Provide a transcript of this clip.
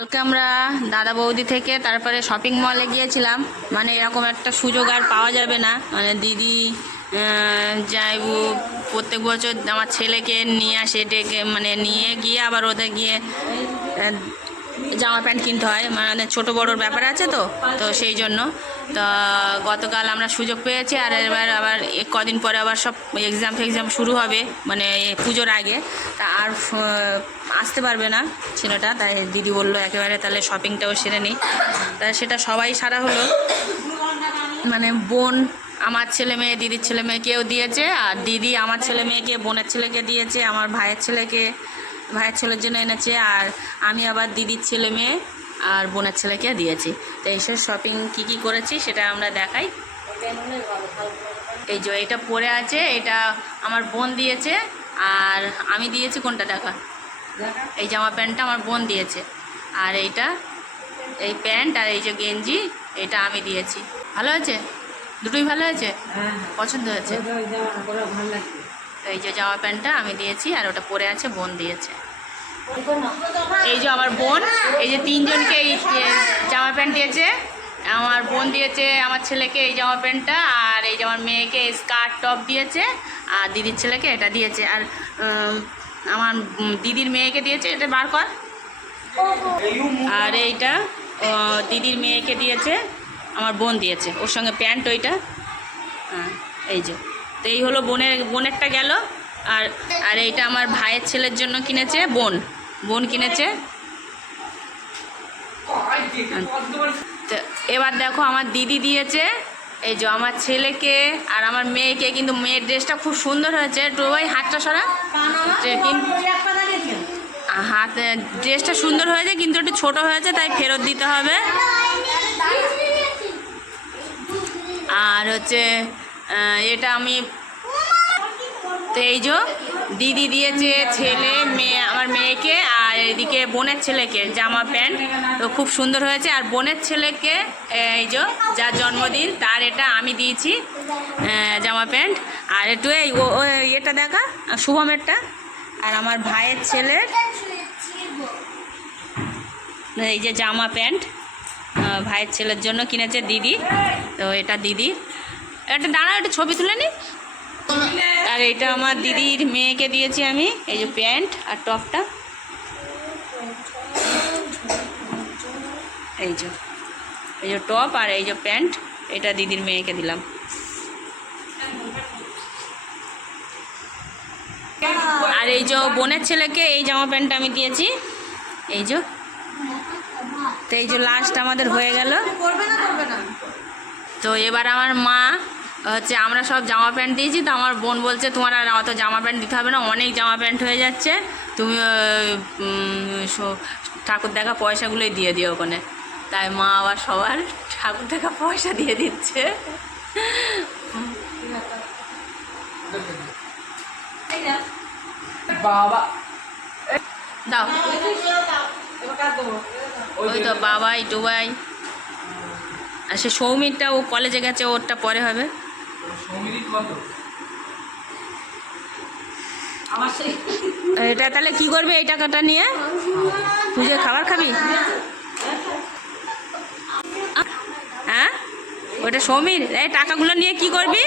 কালকে আমরা দাদা বৌদি থেকে তারপরে শপিং মলে গিয়েছিলাম। মানে এরকম একটা সুযোগ আর পাওয়া যাবে না। মানে দিদি যাইবু, প্রত্যেক বছর আমার ছেলেকে নিয়ে আসে, ডেকে মানে নিয়ে গিয়ে আবার ওদের গিয়ে জামা প্যান্ট কিনতে হয়। মানে ছোটো বড়োর ব্যাপার আছে তো তো সেই জন্য। তো গতকাল আমরা সুযোগ পেয়েছি আর এবার আবার কদিন পরে আবার সব এক্সাম ফেক্সাম শুরু হবে মানে পুজোর আগে। তা আর আসতে পারবে না ছেলেটা, তাই দিদি বলল একেবারে তাহলে শপিংটাও সেরে নিই তা সেটা সবাই সারা হলো। মানে বোন আমার ছেলে মেয়ে, দিদির ছেলে মেয়েকেও দিয়েছে, আর দিদি আমার ছেলে মেয়েকে, বোনের ছেলেকে দিয়েছে, আমার ভাইয়ের ছেলেকে। ভাইয়ের ছেলের জন্য এনেছে আর আমি আবার দিদির ছেলে মেয়ে আর বোনের ছেলেকে দিয়েছি। তো এইসব শপিং কি কি করেছি সেটা আমরা দেখাই। এই যে এটা পরে আছে এটা আমার বোন দিয়েছে আর আমি দিয়েছি কোনটা দেখা? এই জামা প্যান্টটা আমার বোন দিয়েছে। আর এইটা এই প্যান্ট আর এই যে গেঞ্জি এটা আমি দিয়েছি। ভালো আছে দুটোই ভালো আছে পছন্দ হয়েছে? এই যে জামা প্যান্টটা আমি দিয়েছি আর ওটা পরে আছে বোন দিয়েছে। এই যে আমার বোন এই যে তিনজনকে এই জামা প্যান্ট দিয়েছে আমার বোন দিয়েছে আমার ছেলেকে এই জামা প্যান্টটা আর এই যে আমার মেয়েকে স্কার্ট টপ দিয়েছে আর দিদির ছেলেকে এটা দিয়েছে আর আমার দিদির মেয়েকে দিয়েছে এটা বার কর। আর এইটা দিদির মেয়েকে দিয়েছে আমার বোন দিয়েছে ওর সঙ্গে প্যান্ট ওইটা। হ্যাঁ, এই যে তো এই হলো বোনের বোনেরটা গেল। আর আর এইটা আমার ভাইয়ের ছেলের জন্য কিনেছে, বোন। বোন কিনেছে। এবার দেখো আমার দিদি দিয়েছে, এই যে আমার ছেলেকে আর আমার মেয়েকে, কিন্তু মেয়ের ড্রেসটা খুব সুন্দর হয়েছে। একটু ওই হাতটা সরা। হাত ড্রেসটা সুন্দর হয়েছে, কিন্তু একটু ছোট হয়েছে, তাই ফেরত দিতে হবে। আর হচ্ছে এটা আমি তো এই যে দিদি দিয়েছে ছেলে, মেয়ে, আমার মেয়েকে আর এদিকে বোনের ছেলেকে, জামা প্যান্ট। তো খুব সুন্দর হয়েছে। আর বোনের ছেলেকে, এই যে যার জন্মদিন, তার এটা আমি দিয়েছি জামা প্যান্ট। আর একটু এই ও- এটা দেখা শুভমেরটা আর আমার ভাইয়ের ছেলের, এই যে জামা প্যান্ট ভাইয়ের ছেলের জন্য কিনেছে দিদি। তো এটা দিদি। একটা দাঁড়া একটা ছবি তুলে নি। আর এটা আমার দিদির মেয়েকে দিয়েছি আমি, এই যে প্যান্ট আর টপটা। এই যে এই যে টপ আর এই যে প্যান্ট, এটা দিদির মেয়েকে দিলাম। আর এই যে বোনের ছেলেকে এই জামা প্যান্টটা আমি দিয়েছি। এই যে, তো এই যে লাস্ট আমাদের হয়ে গেল। তো এবার আমার মা হচ্ছে আমরা সব জামা প্যান্ট দিয়েছি তো আমার বোন বলছে তোমার আর অত জামা প্যান্ট দিতে হবে না অনেক জামা প্যান্ট হয়ে যাচ্ছে। তুমি ঠাকুর দেখা পয়সাগুলোই দিয়ে দিও ওখানে। তাই মা আবার সবার ঠাকুর দেখা পয়সা দিয়ে দিচ্ছে। বাবা। দাও। ওই তো বাবাই ডুবাই আর সে সৌমিকটা ও কলেজে গেছে ওরটা পরে হবে। এটা তাহলে কি করবে এই টাকাটা নিয়ে? পুজোর খাবার খাবি? হ্যাঁ? ওটা সমীর এই টাকাগুলো নিয়ে কি করবি?